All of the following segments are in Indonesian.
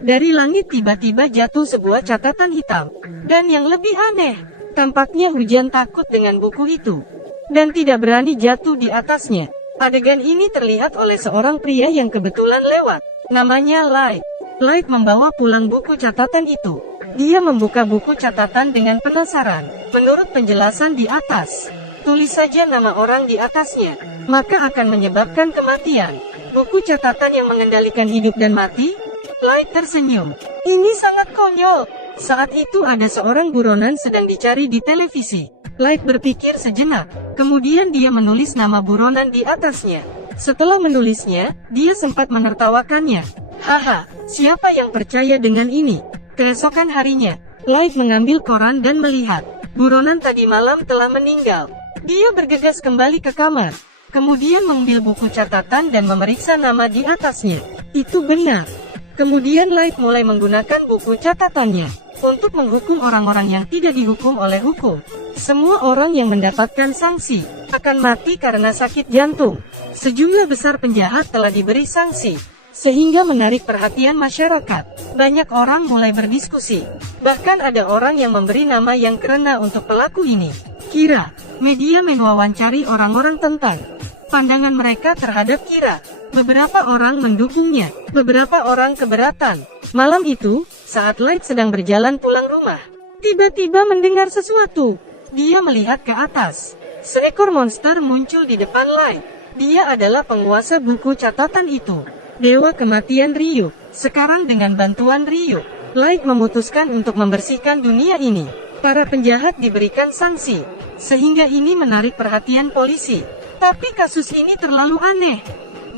Dari langit tiba-tiba jatuh sebuah catatan hitam. Dan yang lebih aneh, tampaknya hujan takut dengan buku itu. Dan tidak berani jatuh di atasnya. Adegan ini terlihat oleh seorang pria yang kebetulan lewat. Namanya Light. Light membawa pulang buku catatan itu. Dia membuka buku catatan dengan penasaran. Menurut penjelasan di atas, tulis saja nama orang di atasnya, maka akan menyebabkan kematian. Buku catatan yang mengendalikan hidup dan mati? Light tersenyum. Ini sangat konyol. Saat itu ada seorang buronan sedang dicari di televisi. Light berpikir sejenak, kemudian dia menulis nama buronan di atasnya. Setelah menulisnya, dia sempat menertawakannya. Haha, siapa yang percaya dengan ini? Keesokan harinya, Light mengambil koran dan melihat, buronan tadi malam telah meninggal. Dia bergegas kembali ke kamar, kemudian mengambil buku catatan dan memeriksa nama di atasnya. Itu benar. Kemudian Light mulai menggunakan buku catatannya untuk menghukum orang-orang yang tidak dihukum oleh hukum. Semua orang yang mendapatkan sanksi akan mati karena sakit jantung. Sejumlah besar penjahat telah diberi sanksi, sehingga menarik perhatian masyarakat. Banyak orang mulai berdiskusi. Bahkan ada orang yang memberi nama yang keren untuk pelaku ini. Kira, media mewawancari orang-orang tentang pandangan mereka terhadap Kira. Beberapa orang mendukungnya, beberapa orang keberatan. Malam itu, saat Light sedang berjalan pulang rumah, tiba-tiba mendengar sesuatu. Dia melihat ke atas. Seekor monster muncul di depan Light. Dia adalah penguasa buku catatan itu, Dewa Kematian Ryuk. Sekarang dengan bantuan Ryuk, Light memutuskan untuk membersihkan dunia ini. Para penjahat diberikan sanksi, sehingga ini menarik perhatian polisi. Tapi kasus ini terlalu aneh.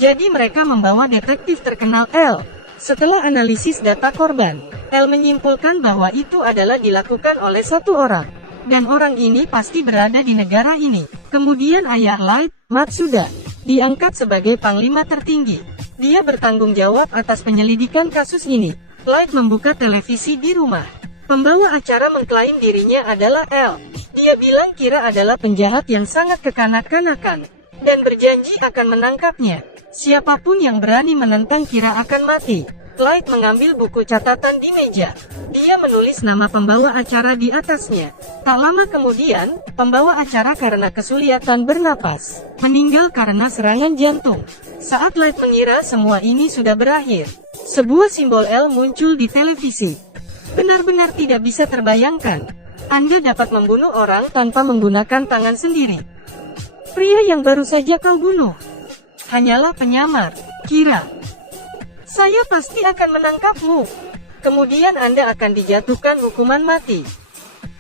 Jadi mereka membawa detektif terkenal L. Setelah analisis data korban, L menyimpulkan bahwa itu adalah dilakukan oleh satu orang. Dan orang ini pasti berada di negara ini. Kemudian ayah Light, Matsuda, diangkat sebagai panglima tertinggi. Dia bertanggung jawab atas penyelidikan kasus ini. Light membuka televisi di rumah. Pembawa acara mengklaim dirinya adalah L. Dia bilang Kira adalah penjahat yang sangat kekanak-kanakan, dan berjanji akan menangkapnya. Siapapun yang berani menentang Kira akan mati. Light mengambil buku catatan di meja. Dia menulis nama pembawa acara di atasnya. Tak lama kemudian, pembawa acara karena kesulitan bernapas, meninggal karena serangan jantung. Saat Light mengira semua ini sudah berakhir, sebuah simbol L muncul di televisi. Benar-benar tidak bisa terbayangkan. Anda dapat membunuh orang tanpa menggunakan tangan sendiri. Pria yang baru saja kau bunuh hanyalah penyamar, Kira. Saya pasti akan menangkapmu. Kemudian Anda akan dijatuhkan hukuman mati.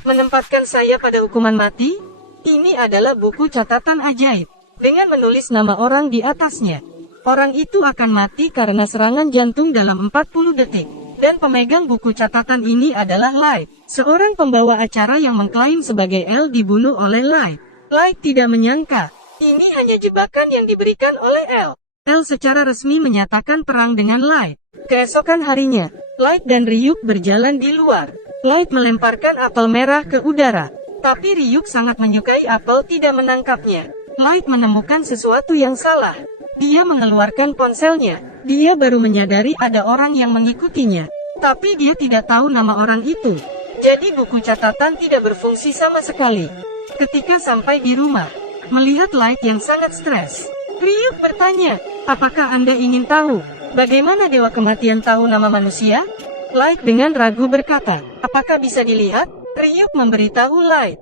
Menempatkan saya pada hukuman mati? Ini adalah buku catatan ajaib. Dengan menulis nama orang di atasnya, orang itu akan mati karena serangan jantung dalam 40 detik. Dan pemegang buku catatan ini adalah Light, seorang pembawa acara yang mengklaim sebagai L dibunuh oleh Light. Light tidak menyangka, ini hanya jebakan yang diberikan oleh L. L secara resmi menyatakan perang dengan Light. Keesokan harinya, Light dan Ryuk berjalan di luar. Light melemparkan apel merah ke udara, tapi Ryuk sangat menyukai apel tidak menangkapnya. Light menemukan sesuatu yang salah. Dia mengeluarkan ponselnya. Dia baru menyadari ada orang yang mengikutinya, tapi dia tidak tahu nama orang itu. Jadi buku catatan tidak berfungsi sama sekali. Ketika sampai di rumah, melihat Light yang sangat stres, Ryuk bertanya, apakah Anda ingin tahu bagaimana Dewa Kematian tahu nama manusia? Light dengan ragu berkata, apakah bisa dilihat? Ryuk memberitahu Light,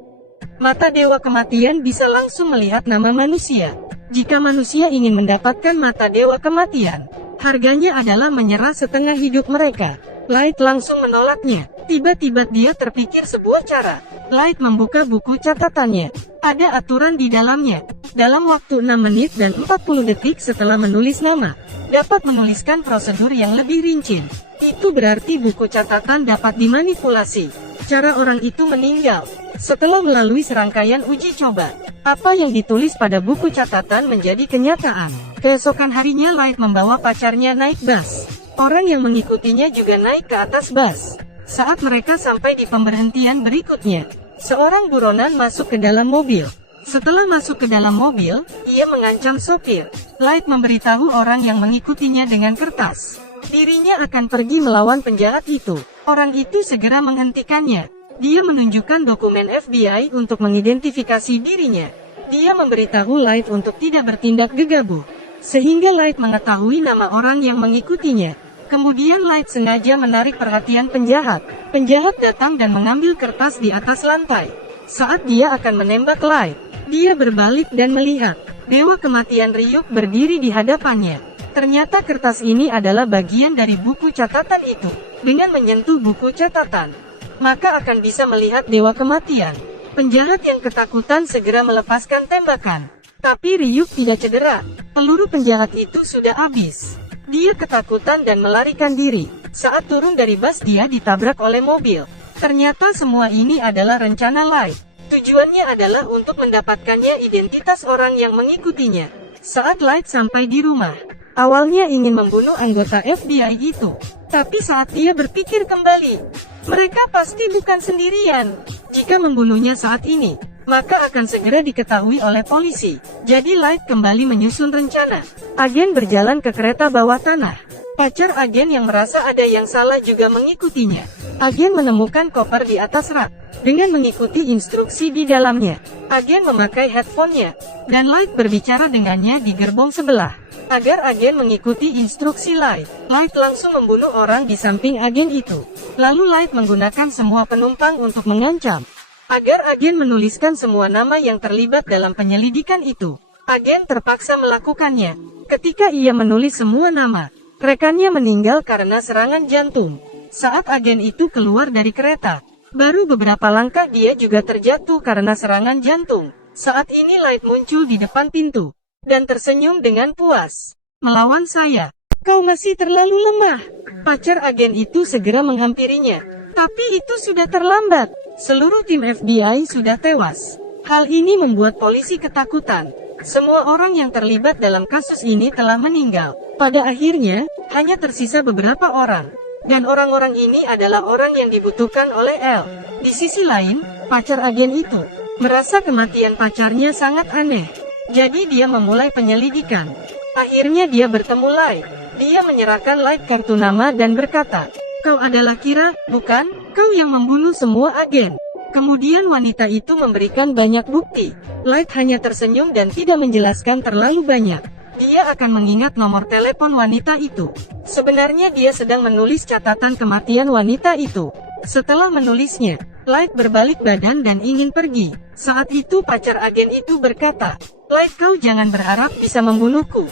mata Dewa Kematian bisa langsung melihat nama manusia. Jika manusia ingin mendapatkan mata Dewa Kematian, harganya adalah menyerah setengah hidup mereka. Light langsung menolaknya. Tiba-tiba dia terpikir sebuah cara. Light membuka buku catatannya. Ada aturan di dalamnya. Dalam waktu 6 menit dan 40 detik setelah menulis nama, dapat menuliskan prosedur yang lebih rinci. Itu berarti buku catatan dapat dimanipulasi. Cara orang itu meninggal setelah melalui serangkaian uji coba. Apa yang ditulis pada buku catatan menjadi kenyataan. Keesokan harinya Light membawa pacarnya naik bus. Orang yang mengikutinya juga naik ke atas bus. Saat mereka sampai di pemberhentian berikutnya, seorang buronan masuk ke dalam mobil. Setelah masuk ke dalam mobil, ia mengancam sopir. Light memberitahu orang yang mengikutinya dengan kertas. dirinya akan pergi melawan penjahat itu. Orang itu segera menghentikannya. Dia menunjukkan dokumen FBI untuk mengidentifikasi dirinya. Dia memberitahu Light untuk tidak bertindak gegabah, sehingga Light mengetahui nama orang yang mengikutinya. Kemudian Light sengaja menarik perhatian penjahat. Penjahat datang dan mengambil kertas di atas lantai. Saat dia akan menembak Light, dia berbalik dan melihat Dewa Kematian Ryuk berdiri di hadapannya. Ternyata kertas ini adalah bagian dari buku catatan itu. Dengan menyentuh buku catatan, maka akan bisa melihat Dewa Kematian. Penjahat yang ketakutan segera melepaskan tembakan. Tapi Ryuk tidak cedera. Peluru penjahat itu sudah habis. Dia ketakutan dan melarikan diri. Saat turun dari bus dia ditabrak oleh mobil. Ternyata semua ini adalah rencana Light. Tujuannya adalah untuk mendapatkannya identitas orang yang mengikutinya. Saat Light sampai di rumah, awalnya ingin membunuh anggota FBI itu. Tapi saat dia berpikir kembali, mereka pasti bukan sendirian. Jika membunuhnya saat ini, maka akan segera diketahui oleh polisi. Jadi Light kembali menyusun rencana. Agen berjalan ke kereta bawah tanah. Pacar agen yang merasa ada yang salah juga mengikutinya. Agen menemukan koper di atas rak. Dengan mengikuti instruksi di dalamnya, agen memakai headphone-nya, dan Light berbicara dengannya di gerbong sebelah. Agar agen mengikuti instruksi Light, Light langsung membunuh orang di samping agen itu. Lalu Light menggunakan semua penumpang untuk mengancam. Agar agen menuliskan semua nama yang terlibat dalam penyelidikan itu, agen terpaksa melakukannya. Ketika ia menulis semua nama, rekannya meninggal karena serangan jantung. Saat agen itu keluar dari kereta, baru beberapa langkah dia juga terjatuh karena serangan jantung. Saat ini Light muncul di depan pintu, dan tersenyum dengan puas. "Melawan saya, kau masih terlalu lemah." Pacar agen itu segera menghampirinya. Tapi itu sudah terlambat. Seluruh tim FBI sudah tewas. Hal ini membuat polisi ketakutan. Semua orang yang terlibat dalam kasus ini telah meninggal. Pada akhirnya, hanya tersisa beberapa orang. Dan orang-orang ini adalah orang yang dibutuhkan oleh L. Di sisi lain, pacar agen itu merasa kematian pacarnya sangat aneh. Jadi dia memulai penyelidikan. Akhirnya dia bertemu Light. Dia menyerahkan Light kartu nama dan berkata, "Kau adalah Kira, bukan? Kau yang membunuh semua agen." Kemudian wanita itu memberikan banyak bukti. Light hanya tersenyum dan tidak menjelaskan terlalu banyak. Dia akan mengingat nomor telepon wanita itu. Sebenarnya dia sedang menulis catatan kematian wanita itu. Setelah menulisnya, Light berbalik badan dan ingin pergi. Saat itu pacar agen itu berkata, "Light, kau jangan berharap bisa membunuhku.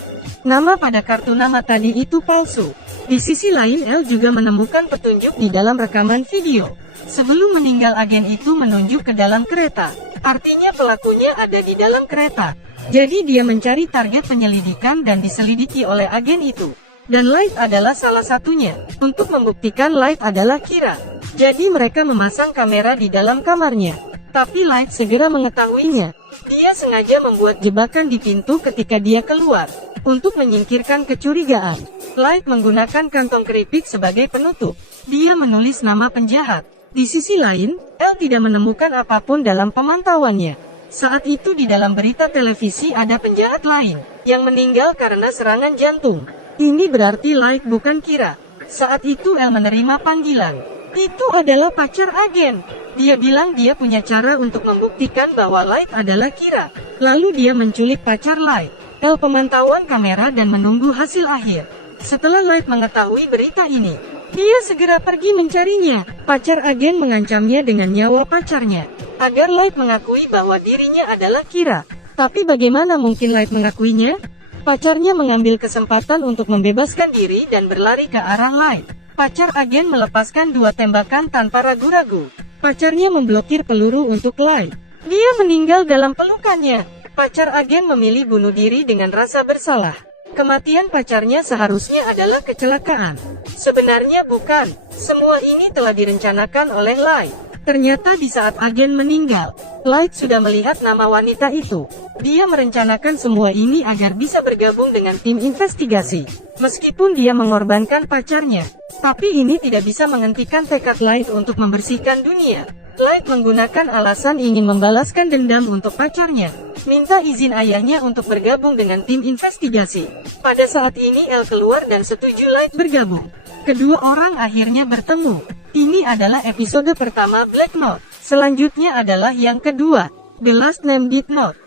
Nama pada kartu nama tadi itu palsu." Di sisi lain, L juga menemukan petunjuk di dalam rekaman video. Sebelum meninggal, agen itu menunjuk ke dalam kereta. Artinya pelakunya ada di dalam kereta. Jadi dia mencari target penyelidikan dan diselidiki oleh agen itu. Dan Light adalah salah satunya. Untuk membuktikan Light adalah Kira, jadi mereka memasang kamera di dalam kamarnya. Tapi Light segera mengetahuinya. Dia sengaja membuat jebakan di pintu ketika dia keluar, untuk menyingkirkan kecurigaan. Light menggunakan kantong keripik sebagai penutup. Dia menulis nama penjahat. Di sisi lain, L tidak menemukan apapun dalam pemantauannya. Saat itu di dalam berita televisi ada penjahat lain, yang meninggal karena serangan jantung. Ini berarti Light bukan Kira. Saat itu L menerima panggilan. Itu adalah pacar agen. Dia bilang dia punya cara untuk membuktikan bahwa Light adalah Kira. Lalu dia menculik pacar Light. L pemantauan kamera dan menunggu hasil akhir. Setelah Light mengetahui berita ini, dia segera pergi mencarinya. Pacar agen mengancamnya dengan nyawa pacarnya, agar Light mengakui bahwa dirinya adalah Kira. Tapi bagaimana mungkin Light mengakuinya? Pacarnya mengambil kesempatan untuk membebaskan diri dan berlari ke arah Light. Pacar agen melepaskan 2 tembakan tanpa ragu-ragu. Pacarnya memblokir peluru untuk Light. Dia meninggal dalam pelukannya. Pacar agen memilih bunuh diri dengan rasa bersalah. Kematian pacarnya seharusnya adalah kecelakaan. Sebenarnya bukan. Semua ini telah direncanakan oleh Light. Ternyata di saat agen meninggal, Light sudah melihat nama wanita itu. Dia merencanakan semua ini agar bisa bergabung dengan tim investigasi. Meskipun dia mengorbankan pacarnya, tapi ini tidak bisa menghentikan tekad Light untuk membersihkan dunia. Light menggunakan alasan ingin membalaskan dendam untuk pacarnya, minta izin ayahnya untuk bergabung dengan tim investigasi. Pada saat ini El keluar dan setuju Light bergabung. Kedua orang akhirnya bertemu. Ini adalah episode pertama Black Note. Selanjutnya adalah yang kedua, The Last Name Death Note.